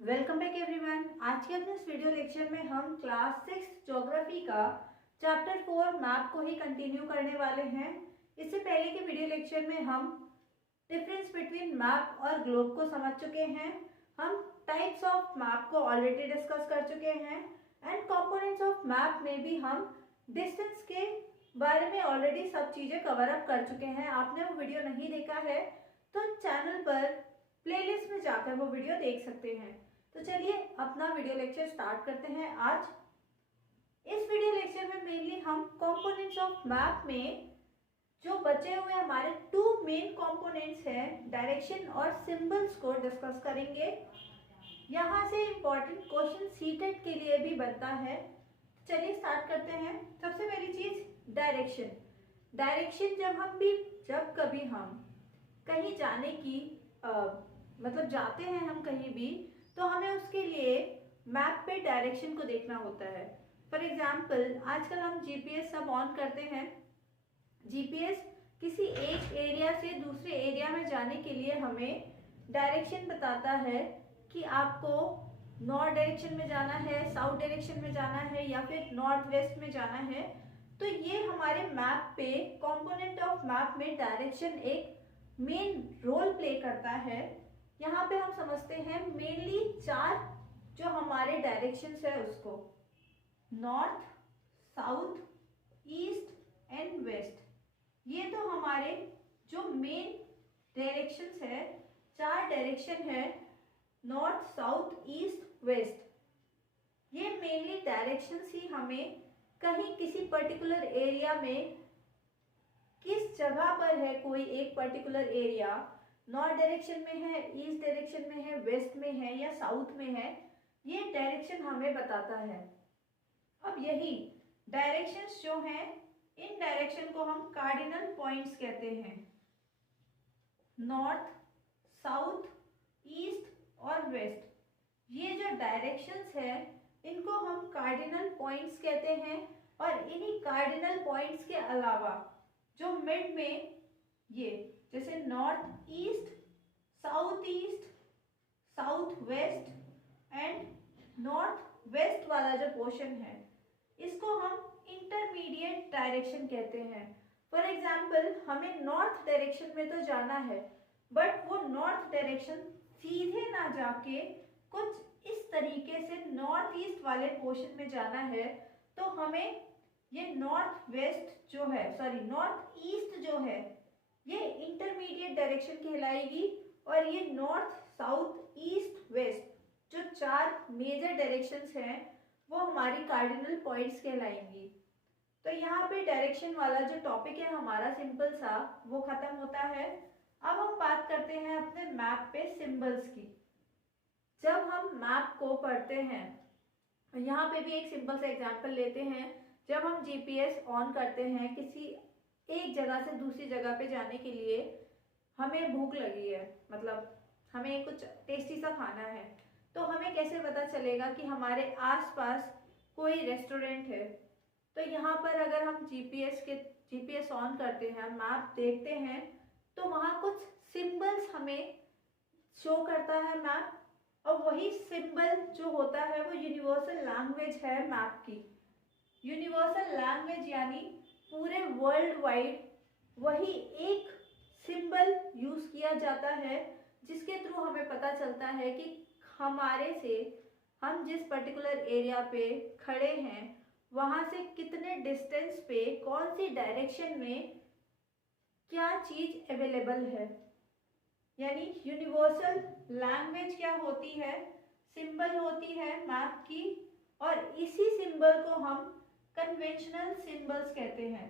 Welcome back everyone. आज के अपने इस वीडियो लेक्चर में हम क्लास 6 ज्योग्राफी का चैप्टर 4 मैप को ही कंटिन्यू करने वाले हैं। इससे पहले के वीडियो लेक्चर में हम डिफरेंस बिटवीन मैप और ग्लोब को समझ चुके हैं। हम टाइप्स ऑफ मैप को ऑलरेडी डिस्कस कर चुके हैं एंड कंपोनेंट्स ऑफ मैप में भी हम डिस्टेंस के बारे में ऑलरेडी सब चीज़ें कवर अप कर चुके हैं। आपने वो वीडियो नहीं देखा है तो चैनल पर प्लेलिस्ट में जाकर वो वीडियो देख सकते हैं। तो चलिए अपना वीडियो लेक्चर स्टार्ट करते हैं। आज इस वीडियो लेक्चर में मेनली हम कंपोनेंट्स ऑफ मैप में जो बचे हुए हमारे टू मेन कंपोनेंट्स हैं, डायरेक्शन और सिंबल्स को डिस्कस करेंगे। यहाँ से इम्पोर्टेंट क्वेश्चन सीटेट के लिए भी बनता है। चलिए स्टार्ट करते हैं। सबसे पहली चीज डायरेक्शन। डायरेक्शन जब कभी हम कहीं जाने की मतलब जाते हैं हम कहीं भी, तो हमें उसके लिए मैप पे डायरेक्शन को देखना होता है। फॉर एग्जाम्पल आजकल हम जीपीएस सब ऑन करते हैं। जीपीएस किसी एक एरिया से दूसरे एरिया में जाने के लिए हमें डायरेक्शन बताता है कि आपको नॉर्थ डायरेक्शन में जाना है, साउथ डायरेक्शन में जाना है या फिर नॉर्थ वेस्ट में जाना है। तो ये हमारे मैप पे कंपोनेंट ऑफ मैप में डायरेक्शन एक मेन रोल प्ले करता है। यहाँ पे हम समझते हैं मेनली चार जो हमारे डायरेक्शंस है उसको, north, south, east and west. ये तो हमारे जो मेन डायरेक्शंस है, चार डायरेक्शन है, नॉर्थ, साउथ, ईस्ट, वेस्ट। ये मेनली डायरेक्शंस ही हमें कहीं किसी पर्टिकुलर एरिया में किस जगह पर है, कोई एक पर्टिकुलर एरिया नॉर्थ डायरेक्शन में है, ईस्ट डायरेक्शन में है, वेस्ट में है या साउथ में है, ये डायरेक्शन हमें बताता है। अब यही डायरेक्शंस जो हैं, इन डायरेक्शन को हम कार्डिनल पॉइंट्स कहते हैं। नॉर्थ, साउथ, ईस्ट और वेस्ट, ये जो डायरेक्शंस है इनको हम कार्डिनल पॉइंट्स कहते हैं। और इन्हीं कार्डिनल पॉइंट्स के अलावा जो मिड में ये जैसे north east, south west and north west वाला जो पोर्शन है इसको हम इंटरमीडिएट डायरेक्शन कहते हैं। फॉर एग्जाम्पल हमें नॉर्थ डायरेक्शन में तो जाना है, बट वो नॉर्थ डायरेक्शन सीधे ना जाके कुछ इस तरीके से नॉर्थ ईस्ट वाले पोर्शन में जाना है, तो हमें ये नॉर्थ ईस्ट जो है ये इंटरमीडिएट डायरेक्शन कहलाएगी। और ये नॉर्थ, साउथ, ईस्ट, वेस्ट जो चार मेजर डायरेक्शंस हैं वो हमारी कार्डिनल पॉइंट्स कहलाएंगी। तो यहाँ पे डायरेक्शन वाला जो टॉपिक है हमारा सिंपल सा वो खत्म होता है। अब हम बात करते हैं अपने मैप पे सिंबल्स की। जब हम मैप को पढ़ते हैं, यहाँ पे भी एक सिंपल सा एग्जाम्पल लेते हैं। जब हम जीपीएस ऑन करते हैं किसी एक जगह से दूसरी जगह पे जाने के लिए, हमें भूख लगी है, मतलब हमें कुछ टेस्टी सा खाना है, तो हमें कैसे पता चलेगा कि हमारे आसपास कोई रेस्टोरेंट है। तो यहाँ पर अगर हम जीपीएस ऑन करते हैं, मैप देखते हैं, तो वहाँ कुछ सिंबल्स हमें शो करता है मैप। और वही सिंबल जो होता है वो यूनिवर्सल लैंग्वेज है मैप की। यूनिवर्सल लैंग्वेज यानी पूरे वर्ल्ड वाइड वही एक सिंबल यूज किया जाता है जिसके थ्रू हमें पता चलता है कि हम जिस पर्टिकुलर एरिया पे खड़े हैं वहां से कितने डिस्टेंस पे कौन सी डायरेक्शन में क्या चीज अवेलेबल है। यानी यूनिवर्सल लैंग्वेज क्या होती है, सिंबल होती है मैप की। और इसी सिंबल को हम कन्वेंशनल सिंबल्स कहते हैं।